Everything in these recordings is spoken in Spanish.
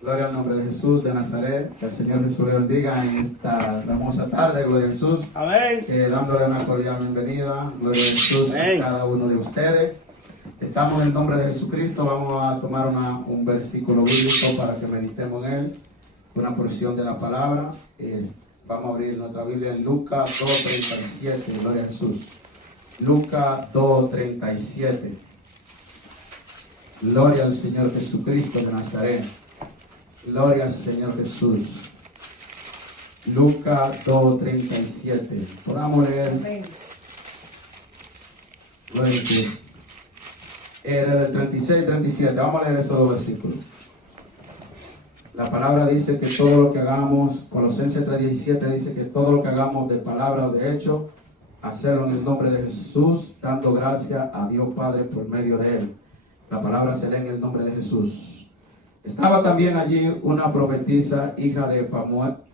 Gloria al nombre de Jesús de Nazaret. Que el Señor Jesús le bendiga en esta hermosa tarde. Gloria a Jesús. Amén. Dándole una cordial bienvenida. Gloria a Jesús. Amén. A cada uno de ustedes. Estamos en el nombre de Jesucristo. Vamos a tomar un versículo bíblico para que meditemos en él. Una porción de la palabra. Vamos a abrir nuestra Biblia en Lucas 2:37. Gloria a Jesús. Lucas 2:37. Gloria al Señor Jesucristo de Nazaret. Gloria al Señor Jesús. Lucas 2:37. Podamos leer. Amén. Gloria a Dios. Desde el 36 y 37. Vamos a leer esos dos versículos. La palabra dice que todo lo que hagamos, Colosenses 3:17 dice que todo lo que hagamos de palabra o de hecho, hacerlo en el nombre de Jesús, dando gracias a Dios Padre por medio de él. La palabra se lee en el nombre de Jesús. Estaba también allí una profetisa, hija de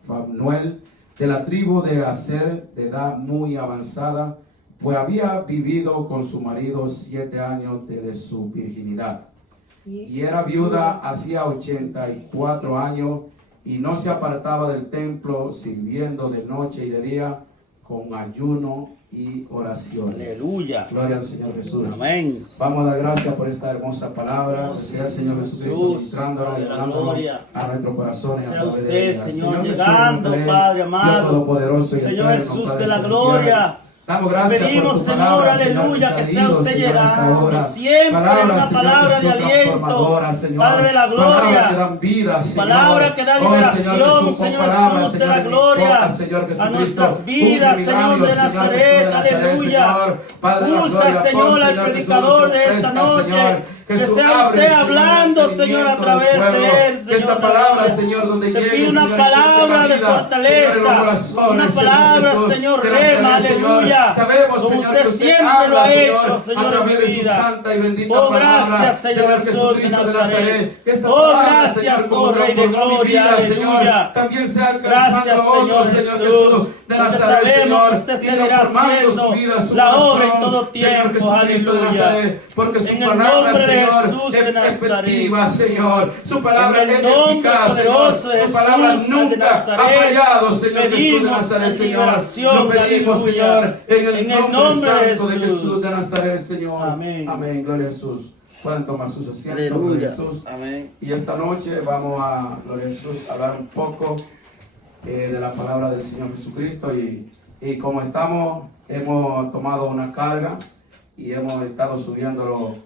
Fanuel, de la tribu de Aser, de edad muy avanzada, pues había vivido con su marido 7 años desde su virginidad. Y era viuda hacía 84 años y no se apartaba del templo, sirviendo de noche y de día con ayuno y oración. Aleluya. Gloria al Señor Jesús. Amén. Vamos a dar gracias por esta hermosa palabra. Que sea el Señor Jesucristo ministrándonos y hablándonos a nuestros corazones. Sea usted, Señor, llegando, Padre amado. Señor Jesús de la gloria. Damos gracias pedimos, por tu Señor, palabra, aleluya, que sea usted Señor, llegando siempre una palabra de aliento, Padre de la gloria, palabra que dan vida, Señor. Palabra que da liberación, Señor Jesús de la gloria, a nuestras vidas, Señor de Nazaret, aleluya. Usa, Señor, al predicador de esta noche. Que sea usted hablando, Señor, a través de él, Señor. Que esta palabra, Señor, donde llegue, te pido una palabra de fortaleza, una palabra, Señor, rema, aleluya. Sabemos, como Señor, usted que usted siempre habla, lo ha Señor, hecho, a Señor, través en de mi su vida. santa y bendita Oh, palabra, gracias, Señor Jesús de Nazaret. Que esta Oh, palabra, gracias, Señor, como oh Rey de transformó mi gloria, vida, aleluya. Señor, también sea alcanzando Gracias, a otros, Señor Jesús, de porque Nazaret, sabemos Señor, que usted y seguirá transformando su haciendo vida, su la corazón, obra en todo Señor tiempo, Jesucristo de aleluya. Nazaret, porque su En el palabra, nombre de Señor, Jesús de es Nazaret. efectiva, Señor, su palabra En el es nombre eficaz, Señor, poderoso de su palabra Jesús de nunca ha Nazaret, fallado, Señor Jesús de pedimos Nazaret, Señor, liberación, lo pedimos, aleluya. Señor, en el nombre de santo de Jesús. Jesús de Nazaret, Señor. Amén. Amén, gloria a Jesús. Pueden tomar sus asientos, Aleluya. gloria a Jesús. Amén. Y esta noche vamos a, gloria a Jesús, hablar un poco de la palabra del Señor Jesucristo. Y como hemos tomado una carga y hemos estado subiendo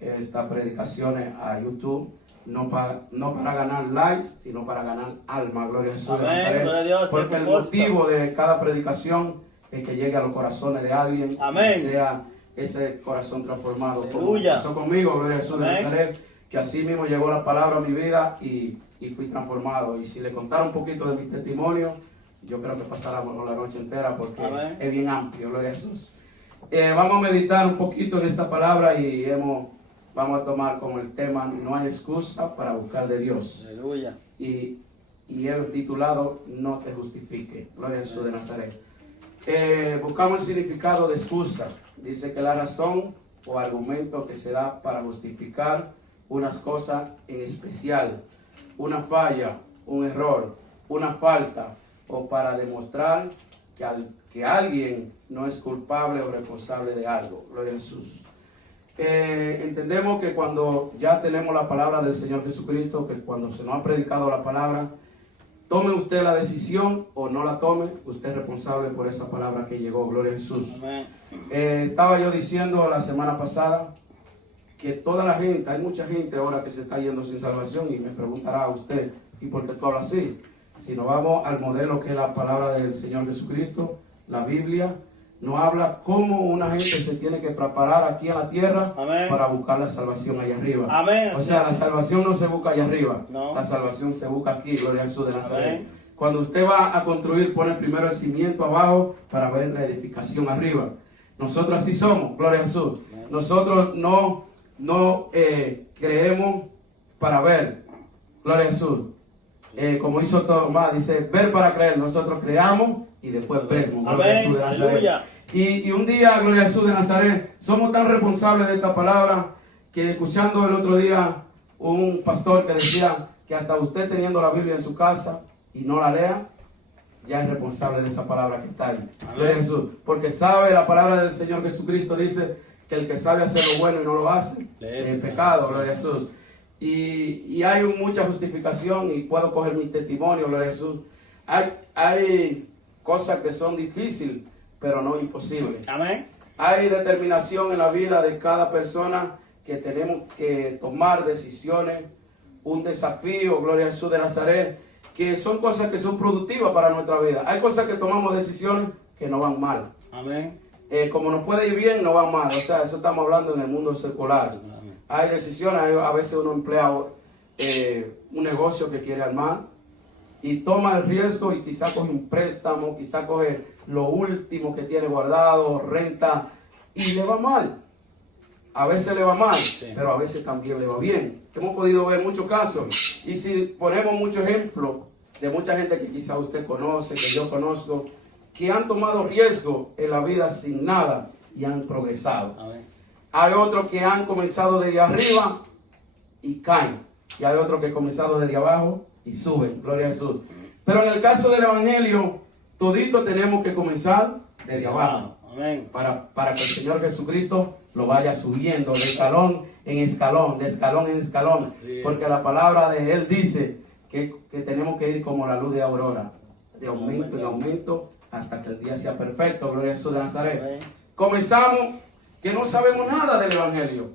estas predicaciones a YouTube, no para ganar likes, sino para ganar alma, gloria a Jesús de Amén, Nazaret. gloria a Dios, Porque el motivo de cada predicación es que llegue a los corazones de alguien, Amén. y sea ese corazón transformado. Como Aleluya. pasó conmigo, gloria a Jesús de Amén. Nazaret, que así mismo llegó la palabra a mi vida y fui transformado. Y si le contara un poquito de mis testimonios, yo creo que pasáramos la noche entera porque Amén. es bien amplio, gloria a Jesús. Vamos a meditar un poquito en esta palabra y vamos a tomar como el tema no hay excusa para buscar de Dios. Aleluya. Y he titulado no te justifique, gloria a Jesús de Nazaret. Buscamos el significado de excusa. Dice que la razón o argumento que se da para justificar unas cosas en especial, una falla, un error, una falta, o para demostrar que alguien no es culpable o responsable de algo. Gloria a Jesús. Entendemos que cuando ya tenemos la palabra del Señor Jesucristo, que cuando se nos ha predicado la palabra, tome usted la decisión o no la tome, usted es responsable por esa palabra que llegó. Gloria a Jesús. Amén. Estaba yo diciendo la semana pasada que toda la gente, hay mucha gente ahora que se está yendo sin salvación, y me preguntará a usted, ¿y por qué tú hablas así? Si nos vamos al modelo que es la palabra del Señor Jesucristo, la Biblia nos habla cómo una gente se tiene que preparar aquí en la tierra. Amén. Para buscar la salvación allá arriba. Amén. O sea, la salvación no se busca allá arriba, No. la salvación se busca aquí, gloria a Jesús de Nazaret. Amén. Cuando usted va a construir, pone primero el cimiento abajo para ver la edificación arriba. Nosotros así somos, gloria a Jesús. Amén. Nosotros no creemos para ver, gloria a Jesús. Como hizo Tomás, dice, ver para creer. Nosotros creamos y después vemos, gloria a Jesús de Amén. Nazaret. Aleluya. Y un día, gloria a Jesús de Nazaret, somos tan responsables de esta palabra que escuchando el otro día un pastor que decía que hasta usted teniendo la Biblia en su casa y no la lea, ya es responsable de esa palabra que está ahí. Gloria a Jesús. Porque sabe, la palabra del Señor Jesucristo dice que el que sabe hacer lo bueno y no lo hace, es pecado. Gloria a Jesús. Y hay mucha justificación y puedo coger mi testimonio. Gloria a Jesús. Hay cosas que son difíciles, pero no imposibles. Amén. Hay determinación en la vida de cada persona que tenemos que tomar decisiones, un desafío, gloria a Jesús de Nazaret, que son cosas que son productivas para nuestra vida. Hay cosas que tomamos decisiones que no van mal. Amén. Como nos puede ir bien, no van mal. O sea, eso estamos hablando en el mundo secular. Amén. Hay decisiones, a veces uno emplea un negocio que quiere armar y toma el riesgo y quizá coge un préstamo, quizá coge lo último que tiene guardado, renta, y le va mal. A veces le va mal, sí, pero a veces también le va bien. Hemos podido ver muchos casos. Y si ponemos muchos ejemplos de mucha gente que quizá usted conoce, que yo conozco, que han tomado riesgo en la vida sin nada y han progresado. Amén. Hay otros que han comenzado desde arriba y caen. Y hay otros que han comenzado desde abajo y suben. Gloria a Jesús. Pero en el caso del Evangelio, todito tenemos que comenzar desde abajo. Amén. Para que el Señor Jesucristo lo vaya subiendo de escalón en escalón, de escalón en escalón. Sí. Porque la palabra de Él dice que tenemos que ir como la luz de aurora, de aumento en aumento, hasta que el día sea perfecto. Gloria a Jesús de Nazaret. Amén. Comenzamos que no sabemos nada del Evangelio.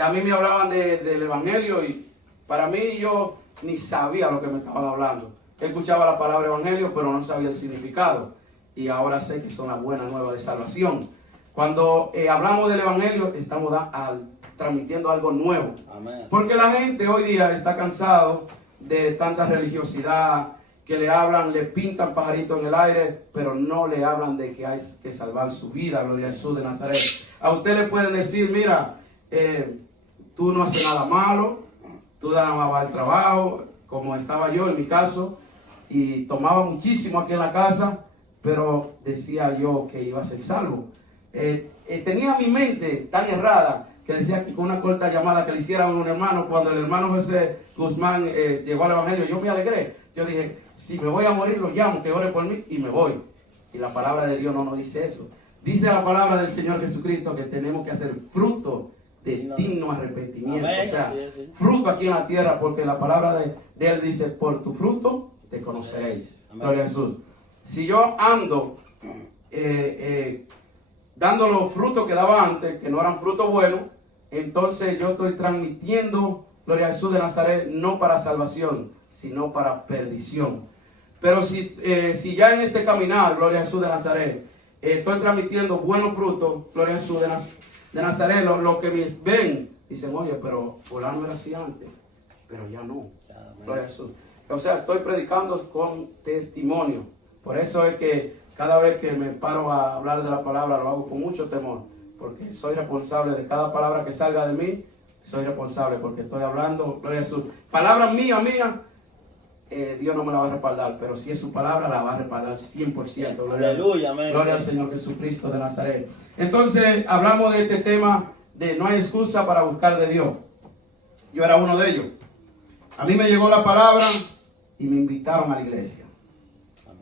A mí me hablaban del Evangelio y para mí yo ni sabía lo que me estaban hablando. Escuchaba la palabra Evangelio, pero no sabía el significado. Y ahora sé que son la buena nueva de salvación. Cuando hablamos del Evangelio, estamos transmitiendo algo nuevo. Amén. Porque la gente hoy día está cansado de tanta religiosidad, que le hablan, le pintan pajaritos en el aire, pero no le hablan de que hay que salvar su vida. Gloria a Jesús de Nazaret. A usted le pueden decir, mira, tú no haces nada malo, tú nada más vas al trabajo, como estaba yo en mi caso, y tomaba muchísimo aquí en la casa, pero decía yo que iba a ser salvo. Tenía mi mente tan errada que decía que con una corta llamada que le hicieran a un hermano, cuando el hermano José Guzmán llegó al Evangelio, yo me alegré. Yo dije, si me voy a morir, lo llamo, que ore por mí y me voy. Y la palabra de Dios no nos dice eso. Dice la palabra del Señor Jesucristo que tenemos que hacer fruto de digno arrepentimiento. O sea, fruto aquí en la tierra, porque la palabra de Él dice, por tu fruto te conoceréis. Gloria a Jesús. Si yo ando dando los frutos que daba antes, que no eran frutos buenos, entonces yo estoy transmitiendo, gloria a Jesús de Nazaret, no para salvación, sino para perdición. Pero si ya en este caminar, gloria a Jesús de Nazaret, estoy transmitiendo buenos frutos, gloria a Jesús de Nazaret, lo que me ven, dicen, oye, pero fulano era así antes, pero ya no. Gloria a Jesús. O sea, estoy predicando con testimonio. Por eso es que cada vez que me paro a hablar de la palabra, lo hago con mucho temor, porque soy responsable de cada palabra que salga de mí. Soy responsable porque estoy hablando, gloria a Jesús. Palabra mía, Dios no me la va a respaldar, pero si es su palabra, la va a respaldar 100%. Gloria, aleluya, amén. Gloria al Señor Jesucristo de Nazaret. Entonces, hablamos de este tema de no hay excusa para buscar de Dios. Yo era uno de ellos. A mí me llegó la palabra y me invitaron a la iglesia.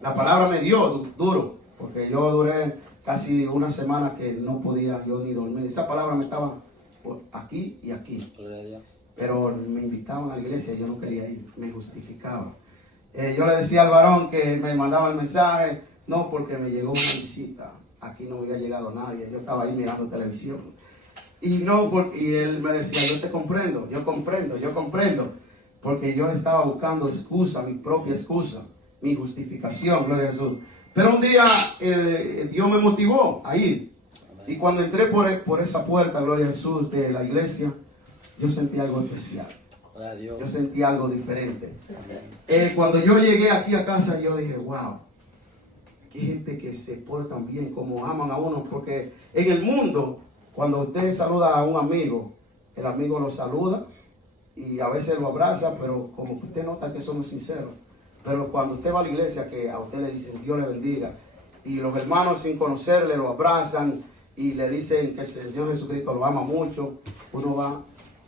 La palabra me dio duro, porque yo duré casi una semana que no podía yo ni dormir. Esa palabra me estaba aquí y aquí. Pero me invitaban a la iglesia y yo no quería ir, me justificaba. Yo le decía al varón que me mandaba el mensaje, no, porque me llegó una visita, aquí no me había llegado nadie, yo estaba ahí mirando televisión. Y él me decía, yo te comprendo, yo comprendo, porque yo estaba buscando excusa, mi propia excusa, mi justificación, gloria a Jesús. Pero un día Dios me motivó a ir. Y cuando entré por esa puerta, gloria a Jesús, de la iglesia, yo sentí algo especial. Yo sentí algo diferente. Cuando yo llegué aquí a casa, yo dije, wow, qué gente que se portan bien, como aman a uno. Porque en el mundo, cuando usted saluda a un amigo, el amigo lo saluda y a veces lo abraza, pero como que usted nota que somos sinceros. Pero cuando usted va a la iglesia, que a usted le dicen Dios le bendiga, y los hermanos sin conocerle lo abrazan y le dicen que el Señor Jesucristo lo ama mucho, uno va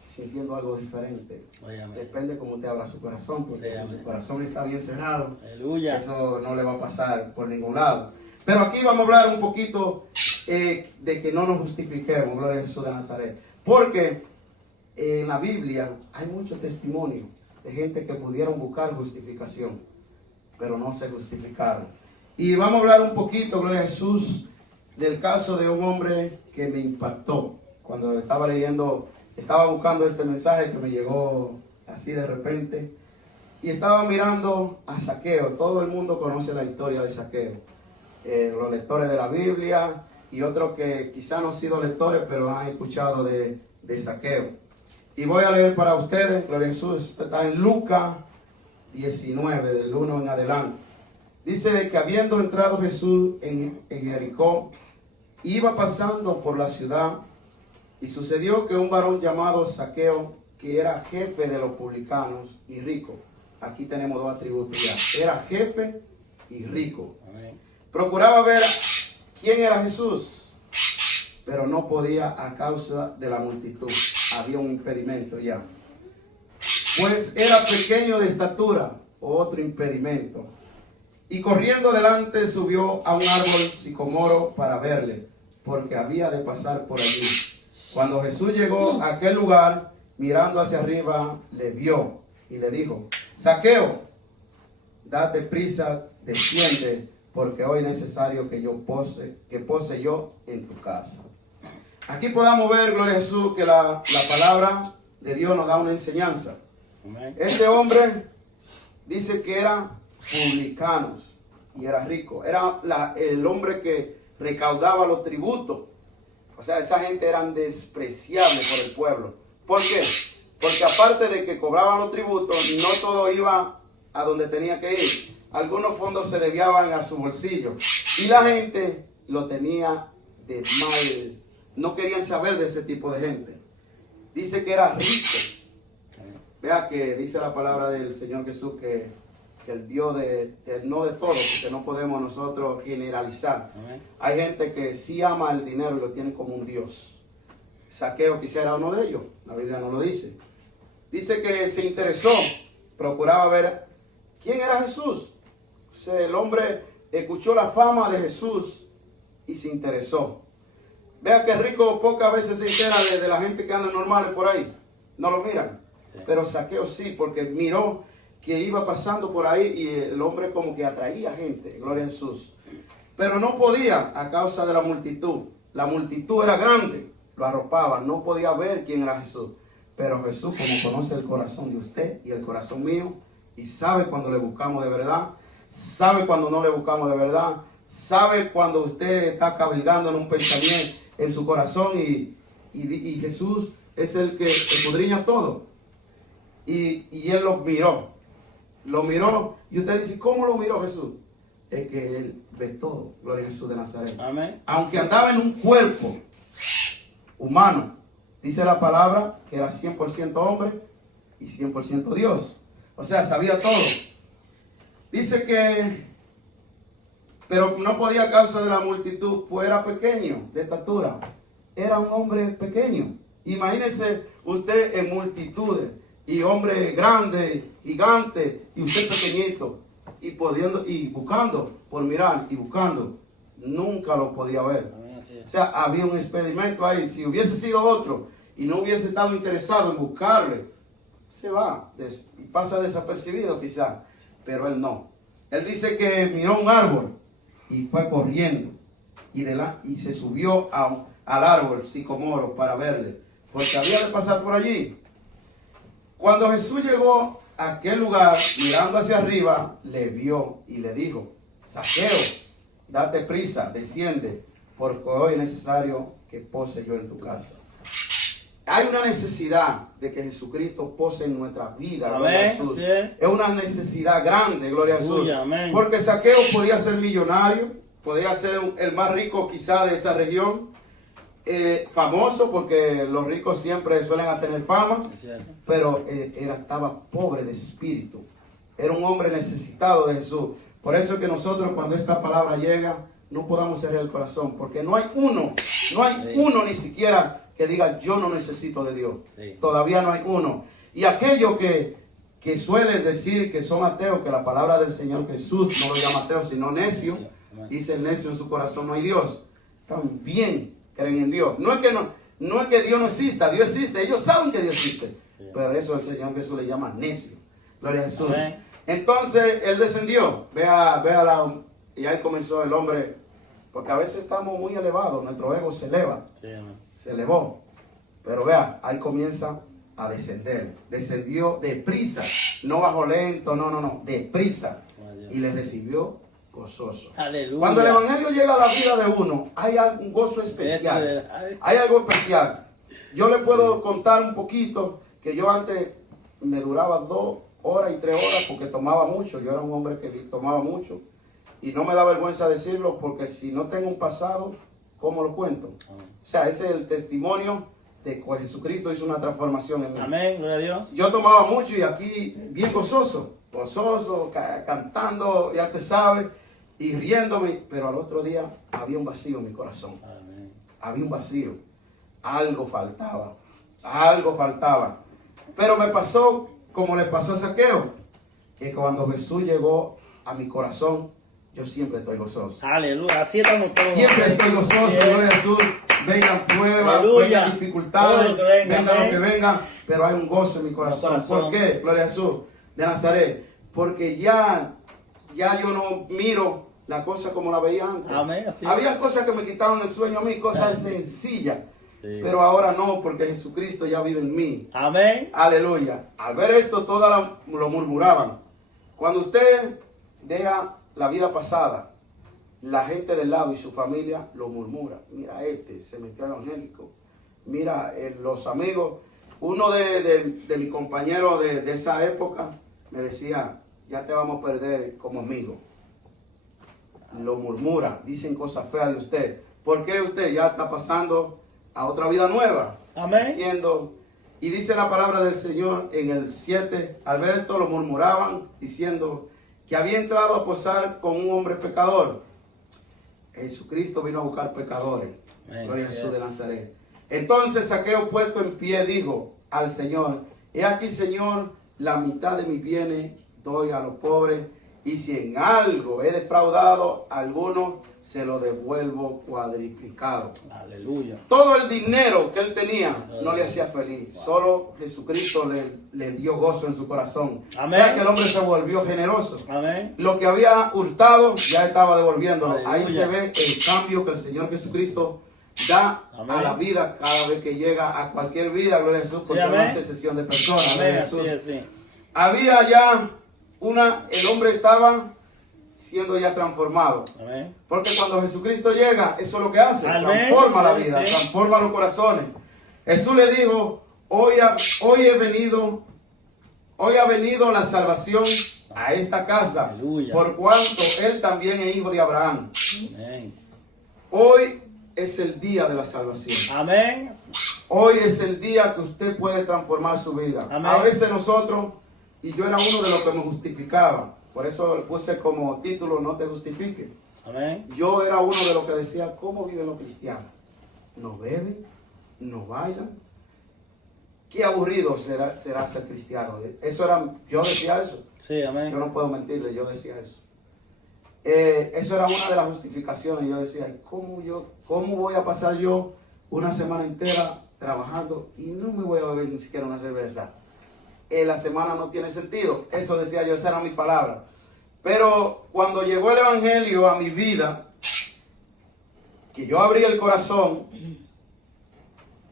sintiendo algo diferente. Amén. Depende cómo te abra su corazón, porque Sí, si amén. su corazón está bien cerrado, Aleluya. eso no le va a pasar por ningún lado. Pero aquí vamos a hablar un poquito de que no nos justifiquemos, gloria a Jesús de Nazaret. Porque en la Biblia hay muchos testimonios de gente que pudieron buscar justificación, pero no se justificaron. Y vamos a hablar un poquito, gloria a Jesús, del caso de un hombre que me impactó cuando estaba leyendo, estaba buscando este mensaje que me llegó así de repente, y estaba mirando a Zaqueo. Todo el mundo conoce la historia de Zaqueo, los lectores de la Biblia y otros que quizá no han sido lectores, pero han escuchado de Zaqueo. Y voy a leer para ustedes, gloria a Jesús, está en Lucas 19, del 1 en adelante. Dice que habiendo entrado Jesús en Jericó, iba pasando por la ciudad, y sucedió que un varón llamado Zaqueo, que era jefe de los publicanos y rico, aquí tenemos dos atributos ya, era jefe y rico, Amén. procuraba ver quién era Jesús, pero no podía a causa de la multitud. Había un impedimento ya, pues era pequeño de estatura, otro impedimento. Y corriendo delante subió a un árbol sicomoro para verle, porque había de pasar por allí. Cuando Jesús llegó a aquel lugar, mirando hacia arriba, le vio y le dijo: Zaqueo, date prisa, desciende, porque hoy es necesario que pose yo en tu casa. Aquí podamos ver, gloria a Jesús, que la palabra de Dios nos da una enseñanza. Amén. Este hombre dice que era publicanos y era rico. Era el hombre que recaudaba los tributos. O sea, esa gente eran despreciables por el pueblo. ¿Por qué? Porque aparte de que cobraban los tributos, no todo iba a donde tenía que ir. Algunos fondos se desviaban a su bolsillo. Y la gente lo tenía de mal. No querían saber de ese tipo de gente. Dice que era rico. Vea que dice la palabra del Señor Jesús que el Dios no de todos, porque no podemos nosotros generalizar. Amén. Hay gente que sí ama el dinero y lo tiene como un Dios. Zaqueo quizá era uno de ellos, la Biblia no lo dice. Dice que se interesó, procuraba ver quién era Jesús. O sea, el hombre escuchó la fama de Jesús y se interesó. Vea que rico pocas veces se entera de la gente que anda normales por ahí. No lo miran. Sí. Pero Zaqueo sí, porque miró que iba pasando por ahí y el hombre como que atraía gente, gloria a Jesús. Pero no podía a causa de la multitud. La multitud era grande, lo arropaba, no podía ver quién era Jesús. Pero Jesús, como conoce el corazón de usted y el corazón mío, y sabe cuando le buscamos de verdad, sabe cuando no le buscamos de verdad, sabe cuando usted está cabilgando en un pensamiento en su corazón y Jesús es el que escudriña todo. Y él lo miró. Lo miró y usted dice, ¿cómo lo miró Jesús? Es que él ve todo, gloria a Jesús de Nazaret. Amén. Aunque andaba en un cuerpo humano, dice la palabra que era 100% hombre y 100% Dios. O sea, sabía todo. Dice que, pero no podía a causa de la multitud, pues era pequeño de estatura. Era un hombre pequeño. Imagínese usted en multitudes. Y hombre grande, gigante, y usted pequeñito, y buscando, por mirar, y buscando, nunca lo podía ver. Amén, así es. O sea, había un impedimento ahí. Si hubiese sido otro, y no hubiese estado interesado en buscarle, se va, y pasa desapercibido quizá, pero él no. Él dice que miró un árbol, y fue corriendo, y se subió al árbol sicomoro para verle, porque había de pasar por allí. Cuando Jesús llegó a aquel lugar, mirando hacia arriba, le vio y le dijo: Zaqueo, date prisa, desciende, porque hoy es necesario que pose yo en tu casa. Hay una necesidad de que Jesucristo pose en nuestra vida, gloria a Jesús. Es una necesidad grande, gloria a Jesús. Amén. Porque Zaqueo podía ser millonario, podía ser el más rico quizá de esa región. Famoso, porque los ricos siempre suelen tener fama, pero estaba pobre de espíritu. Era un hombre necesitado de Jesús. Por eso es que nosotros, cuando esta palabra llega, no podamos cerrar el corazón, porque no hay uno ni siquiera que diga yo no necesito de Dios. Sí. Todavía no hay uno. Y aquellos que suelen decir que son ateos, que la palabra del Señor Jesús no lo llama ateo, sino necio, dice el necio en su corazón no hay Dios. También creen en Dios. No es que Dios no exista, Dios existe, ellos saben que Dios existe. Sí. Pero eso el Señor Jesús le llama necio. Gloria a Jesús. Amén. Entonces él descendió, y ahí comenzó el hombre, porque a veces estamos muy elevados, nuestro ego se eleva, Sí, amén. se elevó. Pero vea, ahí comienza a descender. Descendió deprisa, no bajó lento, no, deprisa. Y le recibió gozoso. Aleluya. Cuando el evangelio llega a la vida de uno, hay un gozo especial. Hay algo especial. Yo le puedo contar un poquito que yo antes me duraba 2 horas y 3 horas porque tomaba mucho. Yo era un hombre que tomaba mucho. Y no me da vergüenza decirlo porque si no tengo un pasado, ¿cómo lo cuento? Amén. O sea, ese es el testimonio de que Jesucristo hizo una transformación en mí. Amén, gloria a Dios. Yo tomaba mucho y aquí bien gozoso, cantando, ya te sabes, y riéndome, pero al otro día había un vacío en mi corazón. Amén. Había un vacío. Algo faltaba. Pero me pasó como le pasó a Zaqueo, que cuando Jesús llegó a mi corazón, yo siempre estoy gozoso. Aleluya, así estamos todos. Siempre estoy gozoso, Bien. gloria a Jesús. Vengan pruebas, Aleluya. vengan dificultades, Todo lo que venga, venga lo amén. que venga, pero hay un gozo en mi corazón. corazón. ¿Por qué? Gloria a Jesús de Nazaret. Porque ya yo no miro la cosa como la veía antes. Amén, así. Había cosas que me quitaban el sueño a mí, cosas sencillas. Sí. Pero ahora no, porque Jesucristo ya vive en mí. Amén. Aleluya. Al ver esto, todas lo murmuraban. Cuando usted deja la vida pasada, la gente del lado y su familia lo murmura. Mira, se metió evangélico. Mira, los amigos. Uno de mis compañeros de esa época me decía, ya te vamos a perder como amigo. Lo murmura, dicen cosas feas de usted. ¿Por qué usted ya está pasando a otra vida nueva? Amén. Y dice la palabra del Señor en el 7, al ver esto lo murmuraban, diciendo que había entrado a posar con un hombre pecador. Jesucristo vino a buscar pecadores. Amén. Gloria a Jesús de Nazaret. Entonces Zaqueo, puesto en pie, dijo al Señor, he aquí, Señor, la mitad de mis bienes doy a los pobres, y si en algo he defraudado a alguno, se lo devuelvo cuadriplicado. Aleluya. Todo el dinero que él tenía no le hacía feliz. Solo Jesucristo le dio gozo en su corazón. Amén. Ya que el hombre se volvió generoso. Amén. Lo que había hurtado ya estaba devolviéndolo. Aleluya. Ahí se ve el cambio que el Señor Jesucristo da Amén. a la vida cada vez que llega a cualquier vida. Gloria a Jesús, porque Sí, no amén. hace secesión de personas. Amén, Gloria a así Jesús. es, sí. Había ya el hombre estaba siendo ya transformado. Amén. Porque cuando Jesucristo llega, eso es lo que hace, Amén. transforma la Sí, vida, sí. transforma los corazones. Jesús le dijo, hoy ha venido la salvación a esta casa, Aleluya. por cuanto él también es hijo de Abraham. Amén. Hoy es el día de la salvación. Amén. Hoy es el día que usted puede transformar su vida. Amén. A veces nosotros, y yo era uno de los que me justificaba, por eso le puse como título, no te justifiques. Amén. Yo era uno de los que decía, ¿cómo viven los cristianos? No beben, no bailan. Qué aburrido será ser cristiano. Yo decía eso. Sí, amén. Yo no puedo mentirle, yo decía eso. Eso era una de las justificaciones. Yo decía, ¿cómo voy a pasar yo una semana entera trabajando y no me voy a beber ni siquiera una cerveza? La semana no tiene sentido. Eso decía yo, esa era mi palabra. Pero cuando llegó el evangelio a mi vida, que yo abrí el corazón,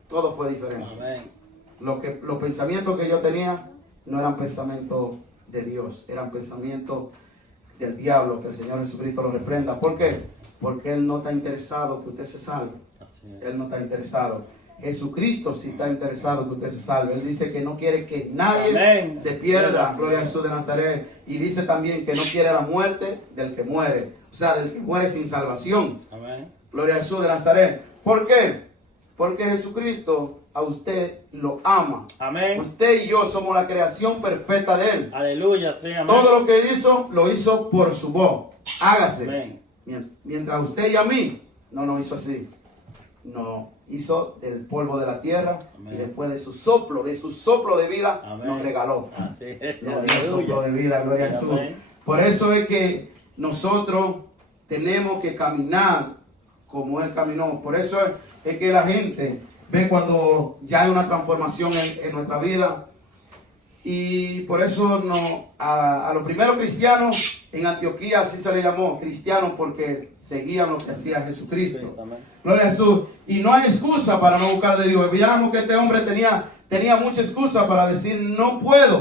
todo fue diferente. Amén. Los pensamientos que yo tenía no eran pensamientos de Dios, eran pensamientos del diablo, que el Señor Jesucristo lo reprenda. ¿Por qué? Porque Él no está interesado que usted se salve. Así es. Él no está interesado. Jesucristo sí está interesado que usted se salve. Él dice que no quiere que nadie Amén. se pierda. Amén. Gloria a Jesús de Nazaret. Y dice también que no quiere la muerte del que muere. O sea, del que muere sin salvación. Amén. Gloria a Jesús de Nazaret. ¿Por qué? Porque Jesucristo a usted lo ama. Amén. Usted y yo somos la creación perfecta de Él. Aleluya, sí, amén. Todo lo que hizo, lo hizo por su voz. Hágase. Amén. Mientras usted y a mí no nos hizo así. No. hizo del polvo de la tierra. Amén. Y después de su soplo de vida, Amén. nos regaló. Así es. Nos dio soplo de vida, gloria a Jesús. Amén. Por eso es que nosotros tenemos que caminar como Él caminó. Por eso es que la gente ve cuando ya hay una transformación en nuestra vida. Y por eso a los primeros cristianos en Antioquía así se le llamó cristianos, porque seguían lo que hacía Jesucristo. Gloria a Jesús. Y no hay excusa para no buscar de Dios. Veamos que este hombre tenía mucha excusa para decir no puedo.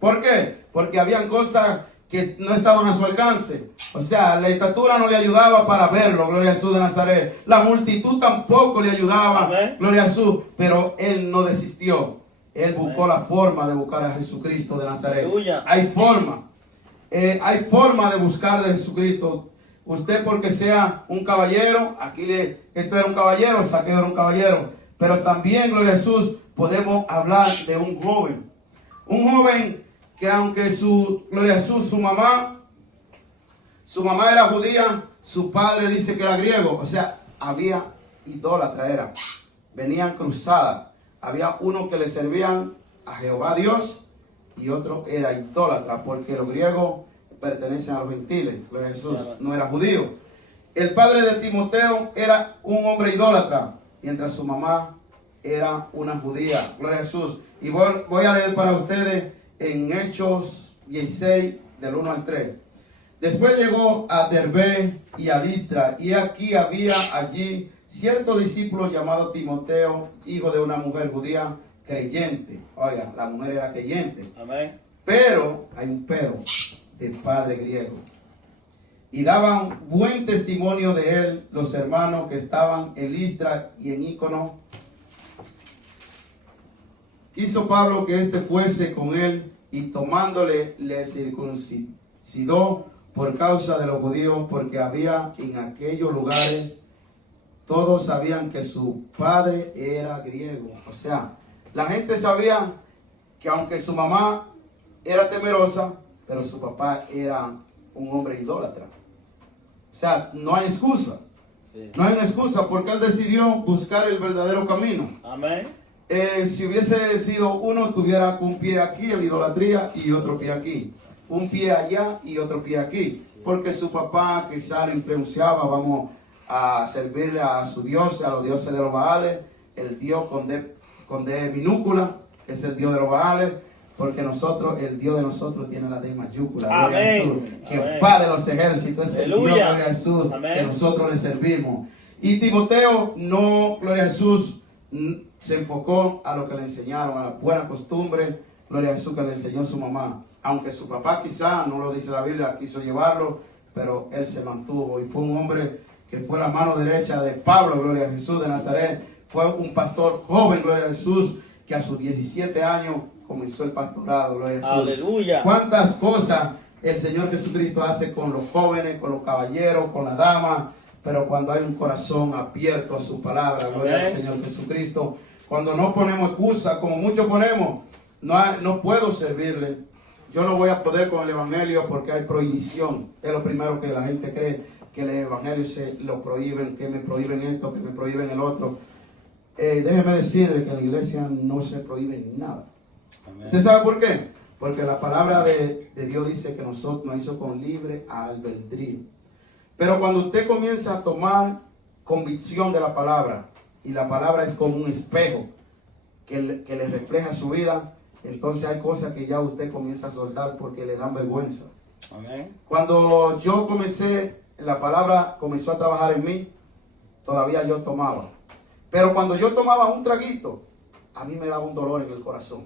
¿Por qué? Porque habían cosas que no estaban a su alcance. O sea, la estatura no le ayudaba para verlo, gloria a Jesús de Nazaret. La multitud tampoco le ayudaba, amén, gloria a Jesús. Pero él no desistió. Él buscó, amén, la forma de buscar a Jesucristo de Nazaret. Aleluya. Hay forma de buscar de Jesucristo. Usted, porque sea un caballero, esto era un caballero, Zaqueo era un caballero. Pero también, gloria a Jesús, podemos hablar de un joven. Un joven que aunque gloria a Jesús, su mamá era judía, su padre dice que era griego. O sea, había idólatra, venían cruzadas. Había uno que le servían a Jehová Dios y otro era idólatra, porque los griegos pertenecen a los gentiles. Gloria a Jesús, no era judío. El padre de Timoteo era un hombre idólatra, mientras su mamá era una judía. Gloria a Jesús. Y voy a leer para ustedes en Hechos 16, del 1 al 3. Después llegó a Derbe y a Listra, y aquí había allí cierto discípulo llamado Timoteo, hijo de una mujer judía creyente. Oiga, la mujer era creyente. Amén. Pero, hay un pero, de padre griego. Y daban buen testimonio de él los hermanos que estaban en Listra y en Ícono. Quiso Pablo que éste fuese con él, y tomándole le circuncidó por causa de los judíos, porque había en aquellos lugares, todos sabían que su padre era griego. O sea, la gente sabía que aunque su mamá era temerosa, pero su papá era un hombre idólatra. O sea, no hay excusa. Sí. No hay una excusa, porque él decidió buscar el verdadero camino. Amén. Si hubiese sido uno, tuviera un pie aquí en idolatría y otro pie aquí. Un pie allá y otro pie aquí. Sí. Porque su papá quizá le influenciaba, vamos a servirle a su dios, a los dioses de los Baales, el dios con D minúscula, que es el dios de los Baales, porque el Dios de nosotros tiene la D mayúscula. Gloria a Jesús, Jehová de los ejércitos, es aleluya, el Dios, gloria a Jesús, amén, que nosotros le servimos. Y Timoteo no, gloria a Jesús, se enfocó a lo que le enseñaron, a la buena costumbre, gloria a Jesús, que le enseñó su mamá. Aunque su papá quizá, no lo dice la Biblia, quiso llevarlo, pero él se mantuvo y fue un hombre que fue la mano derecha de Pablo, gloria a Jesús de Nazaret. Fue un pastor joven, gloria a Jesús, que a sus 17 años comenzó el pastorado, gloria a Jesús. Aleluya. Cuántas cosas el Señor Jesucristo hace con los jóvenes, con los caballeros, con las damas, pero cuando hay un corazón abierto a su palabra, gloria al Señor Jesucristo. Cuando no ponemos excusa, como muchos ponemos, no puedo servirle, yo no voy a poder con el evangelio porque hay prohibición. Es lo primero que la gente cree, que el evangelio se lo prohíben, que me prohíben esto, que me prohíben el otro. Déjeme decirle que en la iglesia no se prohíbe nada. Amén. ¿Usted sabe por qué? Porque la palabra de Dios dice que nos hizo con libre albedrío. Pero cuando usted comienza a tomar convicción de la palabra, y la palabra es como un espejo que le refleja su vida, entonces hay cosas que ya usted comienza a soltar porque le dan vergüenza. Amén. Cuando yo la palabra comenzó a trabajar en mí, todavía yo tomaba. Pero cuando yo tomaba un traguito, a mí me daba un dolor en el corazón.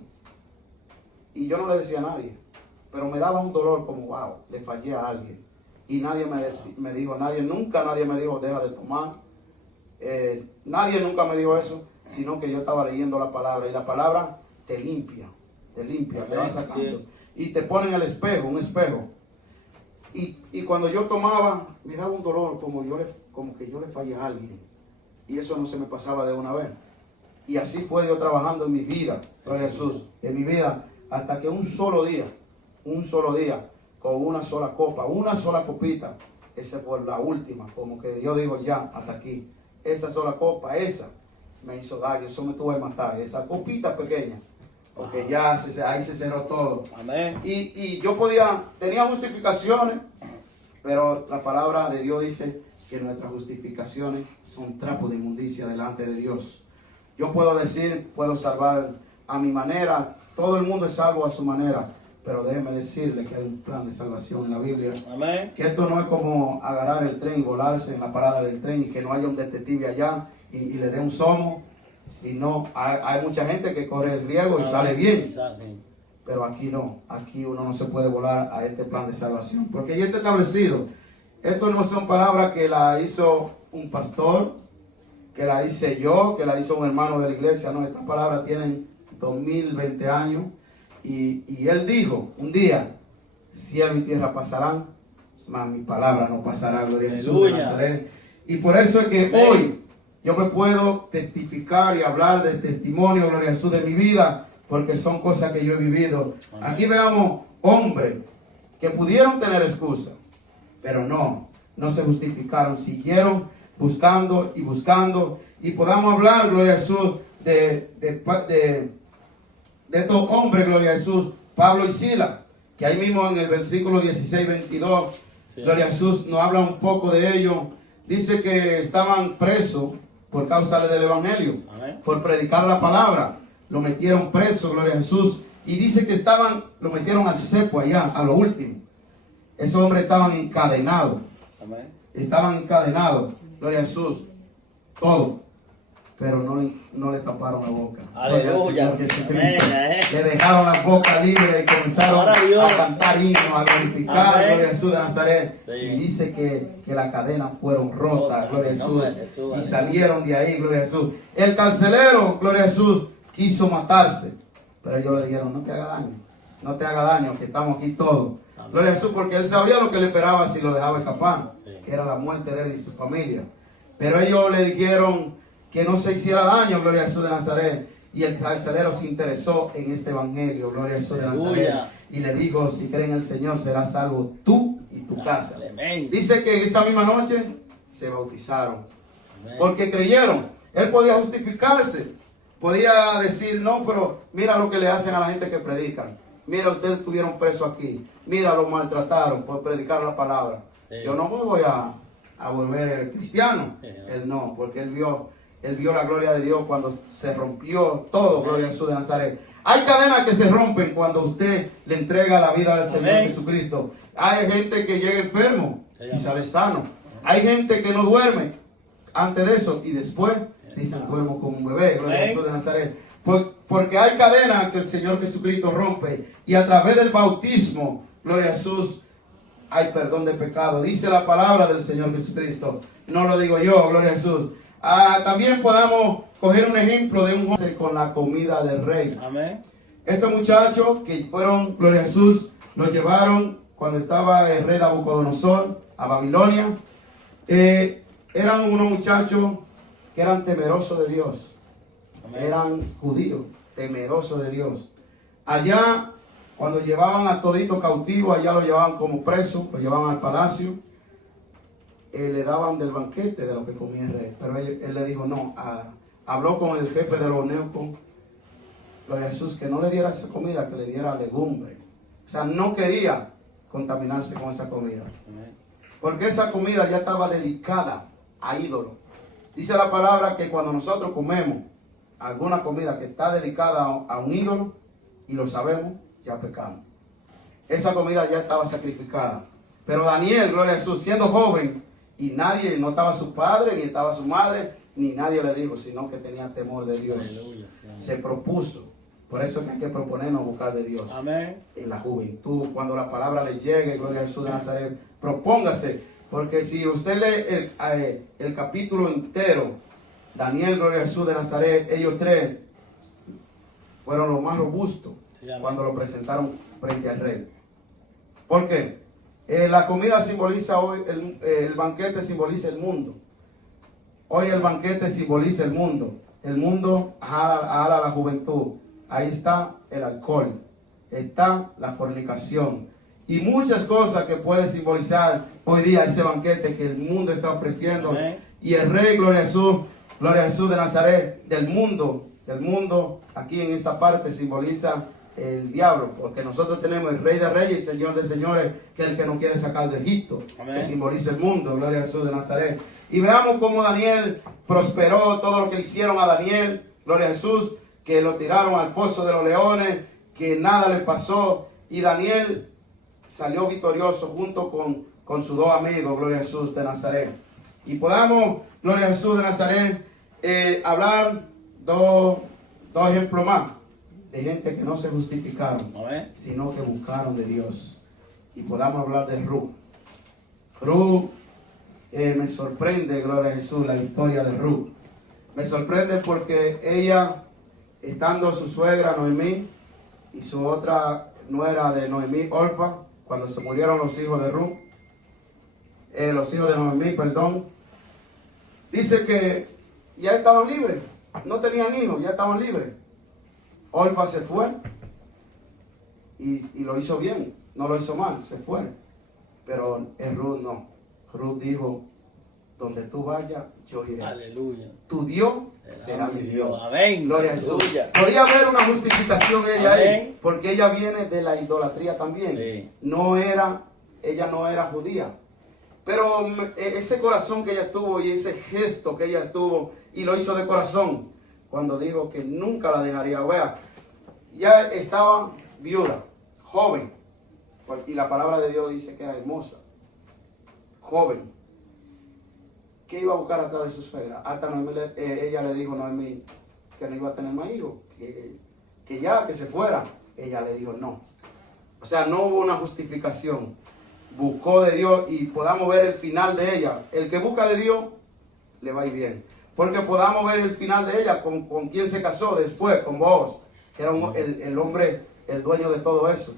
Y yo no le decía a nadie, pero me daba un dolor como, wow, le fallé a alguien. Y nadie me dijo, nunca nadie me dijo, deja de tomar. Nadie nunca me dijo eso, sino que yo estaba leyendo la palabra. Y la palabra te limpia, te va sacando. Y te pone en el espejo, un espejo. Y cuando yo tomaba, me daba un dolor como que yo le fallé a alguien. Y eso no se me pasaba de una vez. Y así fue Dios trabajando en mi vida, gloria a Jesús, en mi vida, hasta que un solo día, con una sola copa, una sola copita, esa fue la última, como que Dios dijo ya, hasta aquí, esa sola copa, esa. me hizo daño, eso me tuvo que matar. Esa copita pequeña, porque ya ahí se cerró todo. Amén. Y yo tenía justificaciones, pero la palabra de Dios dice que nuestras justificaciones son trapos de inmundicia delante de Dios. Yo puedo decir, puedo salvar a mi manera, todo el mundo es salvo a su manera, pero déjeme decirle que hay un plan de salvación en la Biblia. Amén. Que esto no es como agarrar el tren y volarse en la parada del tren y que no haya un detective allá y le dé un somo, sino hay mucha gente que corre el riesgo y sale bien. Pero aquí no, aquí uno no se puede volar a este plan de salvación, porque ya está establecido. Esto no son palabras que la hizo un pastor, que la hice yo, que la hizo un hermano de la iglesia. No, estas palabras tienen 2020 años. Y él dijo, un día, cielo y tierra pasarán, mas mi palabra no pasará, gloria a Jesús de Nazaret. Y por eso es que hoy yo me puedo testificar y hablar del testimonio, gloria a Jesús, de mi vida, porque son cosas que yo he vivido. Aquí veamos hombres que pudieron tener excusa, pero no se justificaron, siguieron buscando y buscando. Y podamos hablar, gloria a Jesús, de estos hombres, gloria a Jesús, Pablo y Silas, que ahí mismo en el versículo 16, 22, gloria a Jesús, nos habla un poco de ellos. Dice que estaban presos por causa del evangelio, por predicar la palabra. Lo metieron preso, gloria a Jesús. Y dice que lo metieron al cepo allá, a lo último. Esos hombres estaban encadenados. Estaban encadenados, gloria a Jesús. Todo. Pero no le taparon la boca. Aleluya. Le dejaron la boca libre y comenzaron a cantar himnos, a glorificar, Amén. gloria a Jesús de Nazaret. Sí. Y dice que las cadenas fueron rotas, gloria a Jesús. Y salieron de ahí, gloria a Jesús. El carcelero, gloria a Jesús, quiso matarse. Pero ellos le dijeron, no te haga daño. No te haga daño, que estamos aquí todos. Amén. Gloria a Jesús, porque él sabía lo que le esperaba si lo dejaba escapar. Sí. Que era la muerte de él y su familia. Pero ellos le dijeron que no se hiciera daño, gloria a Jesús de Nazaret. Y el carcelero se interesó en este evangelio, gloria a Jesús de Nazaret. Y le dijo, si creen en el Señor, serás salvo tú y tu casa. Amén. Dice que esa misma noche se bautizaron. Amén. Porque creyeron. Él podía justificarse. Podía decir, no, pero mira lo que le hacen a la gente que predican. Mira, ustedes estuvieron presos aquí. Mira, lo maltrataron por predicar la palabra. Sí. Yo no me voy a volver cristiano. Sí. Él no, porque él vio la gloria de Dios cuando se rompió todo, gloria a Jesús de Nazaret. Hay cadenas que se rompen cuando usted le entrega la vida al Señor Jesucristo. Hay gente que llega enfermo y sale sano. Hay gente que no duerme antes de eso y después dicen duermo como un bebé, gloria a Jesús de Nazaret. Porque hay cadenas que el Señor Jesucristo rompe y a través del bautismo, gloria a Jesús, hay perdón de pecado. Dice la palabra del Señor Jesucristo. No lo digo yo, gloria a Jesús. También podamos coger un ejemplo de un joven con la comida del rey. Amén. Estos muchachos que fueron, gloria a Jesús, los llevaron cuando estaba el rey Nabucodonosor a Babilonia. Eran unos muchachos que eran temerosos de Dios. Amén. Eran judíos, temerosos de Dios. Allá, cuando llevaban a todito cautivo, allá lo llevaban como preso, lo llevaban al palacio. Le daban del banquete de lo que comía el rey. Pero él le dijo no. Habló con el jefe de los eunucos, gloria a Jesús, que no le diera esa comida, que le diera legumbre. O sea, no quería contaminarse con esa comida. Porque esa comida ya estaba dedicada a ídolos. Dice la palabra que cuando nosotros comemos alguna comida que está dedicada a un ídolo, y lo sabemos, ya pecamos. Esa comida ya estaba sacrificada. Pero Daniel, gloria a Jesús, siendo joven, y nadie, no estaba su padre, ni estaba su madre, ni nadie le dijo, sino que tenía temor de Dios. Aleluya, se propuso. Por eso es que hay que proponernos buscar de Dios. Amén. En la juventud, cuando la palabra le llegue, gloria a Jesús de Nazaret, propóngase. Porque si usted lee el capítulo entero, Daniel, gloria a Jesús de Nazaret, ellos tres fueron los más robustos cuando lo presentaron frente al rey. ¿Por qué? La comida simboliza hoy, el banquete simboliza el mundo. Hoy el banquete simboliza el mundo. El mundo jala a la juventud. Ahí está el alcohol. Está la fornicación. y muchas cosas que puede simbolizar hoy día ese banquete que el mundo está ofreciendo. Amén. Y el Rey, gloria a Jesús de Nazaret, del mundo, aquí en esta parte simboliza el diablo, porque nosotros tenemos el Rey de Reyes y Señor de Señores, que es el que nos quiere sacar de Egipto. Amén. Que simboliza el mundo, gloria a Jesús de Nazaret. Y veamos cómo Daniel prosperó, todo lo que hicieron a Daniel, gloria a Jesús, que lo tiraron al foso de los leones, que nada le pasó, y Daniel salió victorioso junto con sus dos amigos, gloria a Jesús de Nazaret. Y podamos, gloria a Jesús de Nazaret, hablar dos ejemplos más de gente que no se justificaron, sino que buscaron de Dios. Y podamos hablar de Ruth. Ruth, me sorprende, gloria a Jesús, la historia de Ruth. Me sorprende porque ella, estando su suegra Noemí y su otra nuera de Noemí, Orfa, cuando se murieron los hijos de Ruth, los hijos de Noemí, perdón, dice que ya estaban libres, no tenían hijos, ya estaban libres. Orfa se fue y lo hizo bien, no lo hizo mal, se fue. Pero Ruth no. Ruth dijo, donde tú vayas, yo iré. Aleluya. Tu Dios será mi Dios. Amén. Gloria a Jesús. Podía haber una justificación ella ahí, porque ella viene de la idolatría también. Sí. Ella no era judía. Pero ese corazón que ella tuvo y ese gesto que ella tuvo y lo hizo de corazón, cuando dijo que nunca la dejaría. Vea, ya estaba viuda, joven, y la palabra de Dios dice que era hermosa, joven. ¿Qué iba a buscar atrás de su suegra? Hasta Noemí, ella le dijo a Noemí que no iba a tener más hijos, que se fuera. Ella le dijo no. O sea, no hubo una justificación. Buscó de Dios y podamos ver el final de ella. El que busca de Dios le va a ir bien. Porque podamos ver el final de ella, con quien se casó después, con Booz, que era el hombre, el dueño de todo eso.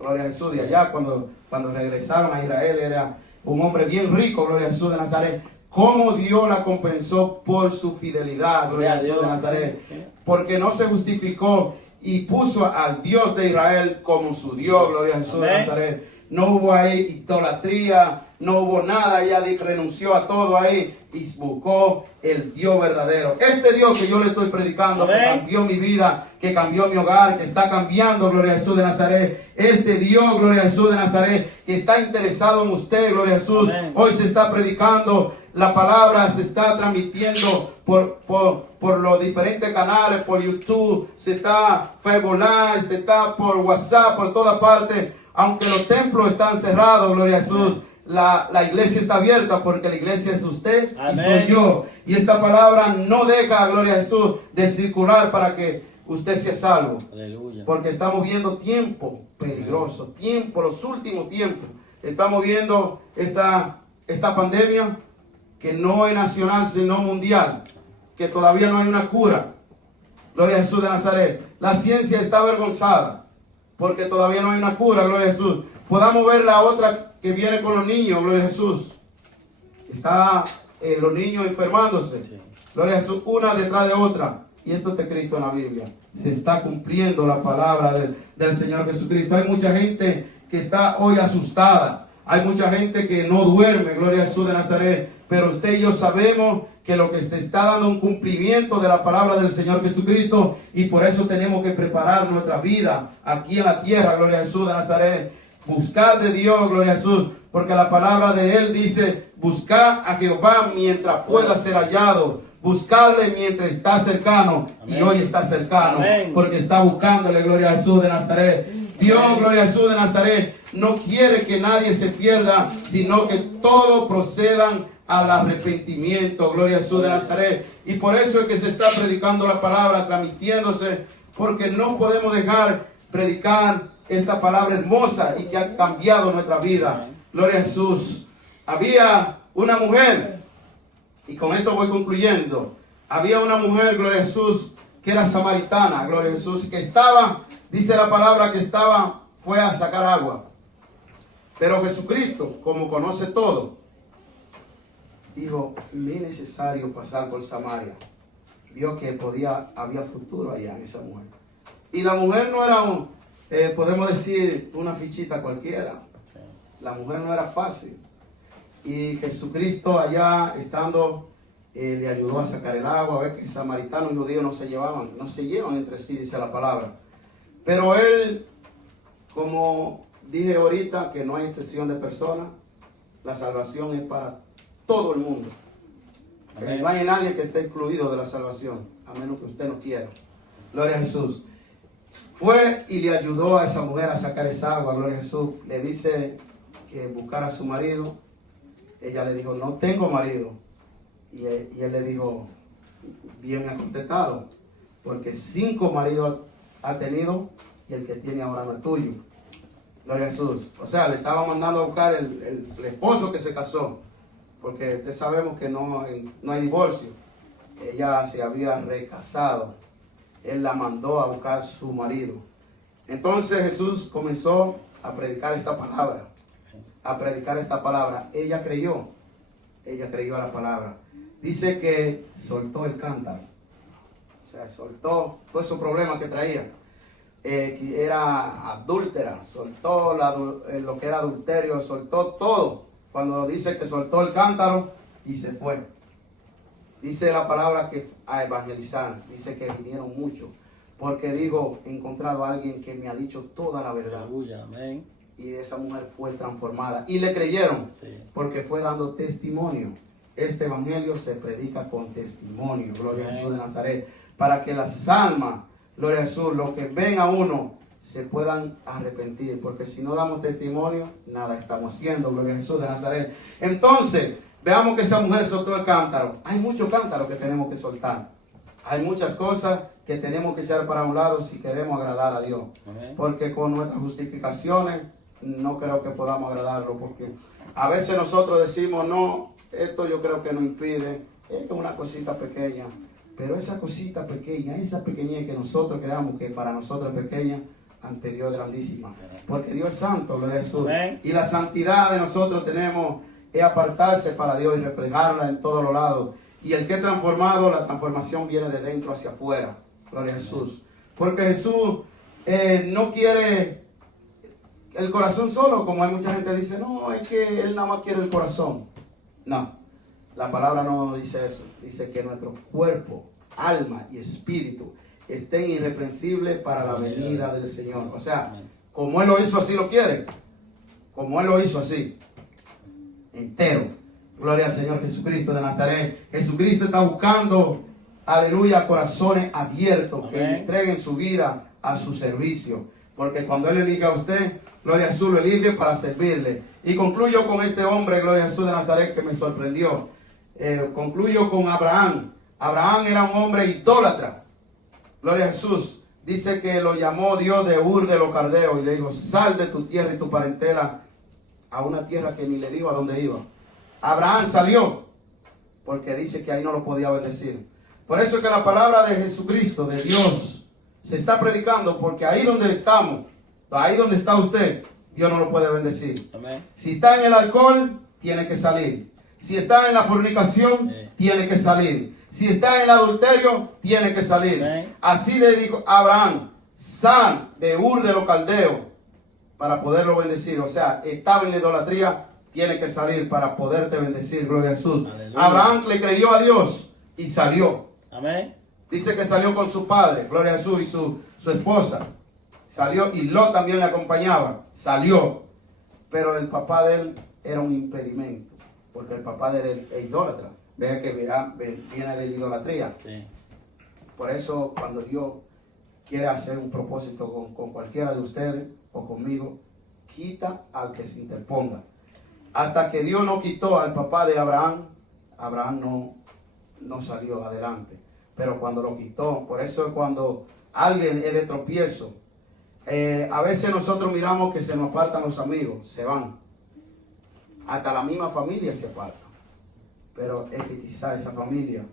Gloria a Jesús. De allá, cuando regresaron a Israel, era un hombre bien rico, gloria a Jesús de Nazaret. Cómo Dios la compensó por su fidelidad, gloria a Jesús de Nazaret. Porque no se justificó y puso al Dios de Israel como su Dios, gloria a Jesús de Nazaret. No hubo ahí idolatría, no hubo nada, ella renunció a todo ahí y buscó el Dios verdadero. Este Dios que yo le estoy predicando, que cambió mi vida, que cambió mi hogar, que está cambiando, gloria a Jesús de Nazaret. Este Dios, gloria a Jesús de Nazaret, que está interesado en usted, gloria a Jesús. Hoy se está predicando, la palabra se está transmitiendo por los diferentes canales, por YouTube, se está Facebook Live, se está por WhatsApp, por toda parte. Aunque los templos están cerrados, gloria a Jesús, la iglesia está abierta, porque la iglesia es usted. Amén. Y soy yo. Y esta palabra no deja, gloria a Jesús, de circular para que usted sea salvo. Aleluya. Porque estamos viendo tiempo peligroso, los últimos tiempos. Estamos viendo esta pandemia que no es nacional, sino mundial, que todavía no hay una cura. Gloria a Jesús de Nazaret. La ciencia está avergonzada, porque todavía no hay una cura, gloria a Jesús. Podamos ver la otra que viene con los niños, gloria a Jesús. Está los niños enfermándose, gloria a Jesús, una detrás de otra. Y esto está escrito en la Biblia. Se está cumpliendo la palabra del Señor Jesucristo. Hay mucha gente que está hoy asustada. Hay mucha gente que no duerme, gloria a Jesús de Nazaret. Pero usted y yo sabemos que lo que se está dando un cumplimiento de la palabra del Señor Jesucristo, y por eso tenemos que preparar nuestra vida aquí en la tierra, gloria a Jesús de Nazaret. Buscar de Dios, gloria a Jesús, porque la palabra de Él dice, buscar a Jehová mientras pueda ser hallado, buscarle mientras está cercano. Amén. Y hoy está cercano. Amén. Porque está buscándole, gloria a Jesús de Nazaret. Dios, gloria a Jesús de Nazaret, no quiere que nadie se pierda, sino que todos procedan al arrepentimiento, gloria a Jesús de Nazaret. Y por eso es que se está predicando la palabra, transmitiéndose, porque no podemos dejar predicar esta palabra hermosa y que ha cambiado nuestra vida. Gloria a Jesús. Había una mujer, y con esto voy concluyendo. Había una mujer, gloria a Jesús, que era samaritana, gloria a Jesús, que estaba, dice la palabra, que fue a sacar agua. Pero Jesucristo, como conoce todo, dijo, me es necesario pasar por Samaria. Vio que había futuro allá en esa mujer. Y la mujer no era podemos decir una fichita cualquiera. La mujer no era fácil. Y Jesucristo allá estando, le ayudó a sacar el agua. A ver que samaritanos y judíos no se llevan entre sí, dice la palabra. Pero él, como dije ahorita, que no hay excepción de personas, la salvación es para todo el mundo. No hay nadie que esté excluido de la salvación, a menos que usted no quiera. Gloria a Jesús. Fue y le ayudó a esa mujer a sacar esa agua, gloria a Jesús. Le dice que buscara a su marido. Ella le dijo, no tengo marido. Y él le dijo, bien me ha contestado, porque 5 maridos ha tenido y el que tiene ahora no es tuyo. Gloria a Jesús. O sea, le estaba mandando a buscar el esposo que se casó, porque ustedes sabemos que no hay divorcio. Ella se había recasado. Él la mandó a buscar a su marido. Entonces Jesús comenzó a predicar esta palabra. A predicar esta palabra. Ella creyó a la palabra. Dice que soltó el cántaro. O sea, soltó todos esos problemas que traía. Que era adúltera, soltó lo que era adulterio, soltó todo. Cuando dice que soltó el cántaro y se fue. Dice la palabra que a evangelizar. Dice que vinieron muchos. Porque dijo, he encontrado a alguien que me ha dicho toda la verdad. Aleluya, amén. Y esa mujer fue transformada. Y le creyeron. Sí. Porque fue dando testimonio. Este evangelio se predica con testimonio. Gloria a Jesús de Nazaret. Para que las almas, gloria a Jesús, los que ven a uno, se puedan arrepentir. Porque si no damos testimonio, nada estamos haciendo. Gloria a Jesús de Nazaret. Entonces, veamos que esa mujer soltó el cántaro. Hay muchos cántaros que tenemos que soltar. Hay muchas cosas que tenemos que echar para un lado si queremos agradar a Dios. Porque con nuestras justificaciones no creo que podamos agradarlo. Porque a veces nosotros decimos, no, esto yo creo que no impide. Es una cosita pequeña. Pero esa cosita pequeña, esa pequeñez que nosotros creamos que para nosotros es pequeña, ante Dios es grandísima. Porque Dios es santo, gloria a Jesús. Y la santidad de nosotros tenemos es apartarse para Dios y reflejarla en todos los lados. Y el que es transformado, la transformación viene de dentro hacia afuera. Gloria a Jesús. Porque Jesús no quiere el corazón solo, como hay mucha gente que dice, no, es que Él nada más quiere el corazón. No, la palabra no dice eso. Dice que nuestro cuerpo, alma y espíritu estén irreprensibles para la venida del Señor. O sea, como Él lo hizo, así lo quiere. Como Él lo hizo, así. Entero. Gloria al Señor Jesucristo de Nazaret. Jesucristo está buscando, aleluya, corazones abiertos que entreguen su vida a su servicio. Porque cuando Él elige a usted, gloria a Jesús, lo elige para servirle. Y concluyo con este hombre, gloria a Jesús de Nazaret, que me sorprendió. Concluyo con Abraham. Abraham era un hombre idólatra. Gloria a Jesús. Dice que lo llamó Dios de Ur de los Caldeos y le dijo, sal de tu tierra y tu parentela a una tierra que ni le dijo a dónde iba. Abraham salió porque dice que ahí no lo podía bendecir. Por eso es que la palabra de Jesucristo, de Dios, se está predicando, porque ahí donde estamos, ahí donde está usted, Dios no lo puede bendecir. Amén. Si está en el alcohol, tiene que salir. Si está en la fornicación, tiene que salir. Si está en el adulterio, tiene que salir. Amén. Así le dijo Abraham, sal de Ur de los Caldeos para poderlo bendecir. O sea, estaba en la idolatría, tiene que salir para poderte bendecir. Gloria a Jesús. Aleluya. Abraham le creyó a Dios y salió. Amén. Dice que salió con su padre, gloria a Jesús, y su esposa. Salió y Lot también le acompañaba. Salió. Pero el papá de él era un impedimento. Porque el papá de él es idólatra. Vea que viene de la idolatría. Sí. Por eso cuando Dios quiere hacer un propósito con cualquiera de ustedes o conmigo, quita al que se interponga. Hasta que Dios no quitó al papá de Abraham, Abraham no salió adelante. Pero cuando lo quitó, por eso es cuando alguien es de tropiezo. A veces nosotros miramos que se nos apartan los amigos, se van. Hasta la misma familia se aparta. Pero es que quizá esa familia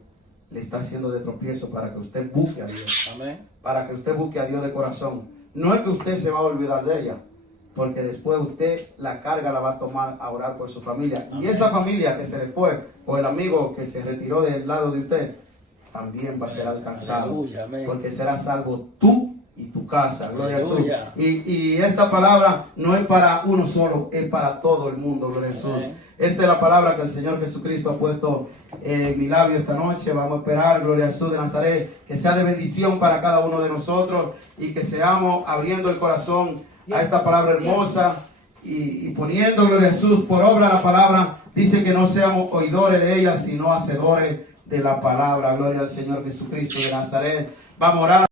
le está haciendo de tropiezo para que usted busque a Dios. Amén. Para que usted busque a Dios de corazón. No es que usted se va a olvidar de ella, porque después usted la carga la va a tomar a orar por su familia. Amén. Y esa familia que se le fue, o el amigo que se retiró del lado de usted, también va a ser alcanzado. Aleluya, porque será salvo tú y tu casa. casa. Gloria a Jesús. Aleluya. Y esta palabra no es para uno solo, es para todo el mundo. Gloria a Jesús. Esta es la palabra que el Señor Jesucristo ha puesto en mi labio esta noche. Vamos a esperar, gloria a Jesús de Nazaret, que sea de bendición para cada uno de nosotros y que seamos abriendo el corazón a esta palabra hermosa y poniendo, gloria a Jesús, por obra la palabra. Dice que no seamos oidores de ella, sino hacedores de la palabra. Gloria al Señor Jesucristo de Nazaret. Vamos a orar.